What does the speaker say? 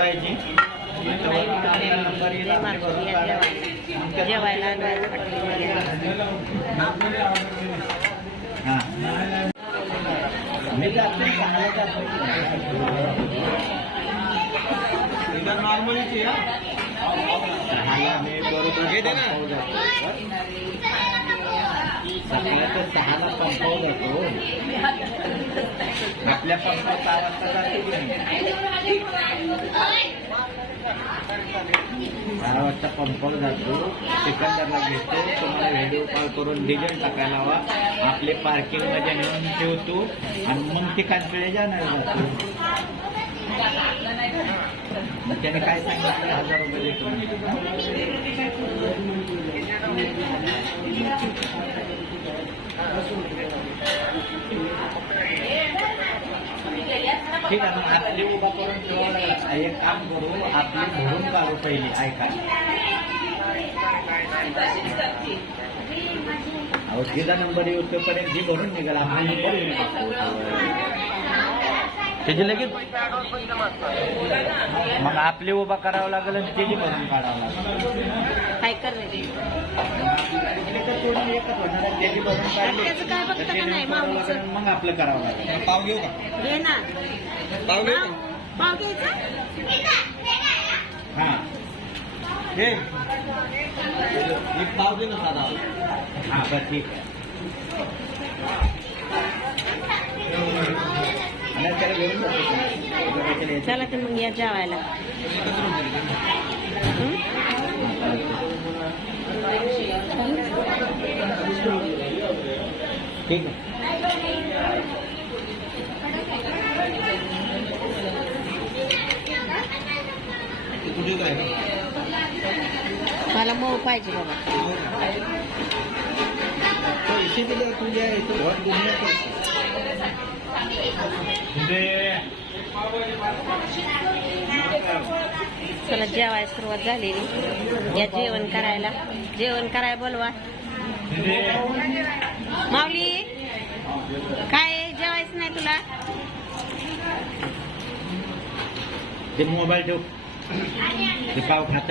पडायची. जेवायला हां नॉर्मली सकाळच्या 6ला पंपावर जातो. आपल्या पंपात 6 वाजता जाते की नाही? 12 वाजता पंपावर जातो. सिकंदरला घेतो. तुम्हाला व्हिडिओ कॉल करून डिझेल टाकायला हवा. आपले पार्किंगमध्ये नेऊन ठेवतो आणि मग ते कांचळे जाणार जातो. मग त्याने काय सांगितलं 1000 रुपये देतो. ठीक आहे. मग आपली उभा करून ठेवा. एक काम करू, आपली भरून काढू पहिली. ऐका अहो जिल्हा नंबर येऊपर्यंत जी भरून निघाल आपण त्याची लगेच मग आपली उभा करावं लागेल आणि त्याची भरून काढावं लागेल. काय कर त्याची भरून काढली मग आपलं करावं लागेल. पाव घेऊ का? घे ना. पाव घेऊ. पाव घ्यायचा. हां घे. एक पाव दे ना साधा. हां बरं ठीक आहे. चला तर मग या जेवायला. ठीक आहे. मला मऊ पाहिजे बाबा. चला जेवायला सुरुवात झालेली. या जेवण करायला बोलवा. माऊली काय जेवायचं नाही तुला? ते मोबाईल ठेव. ते पाव खात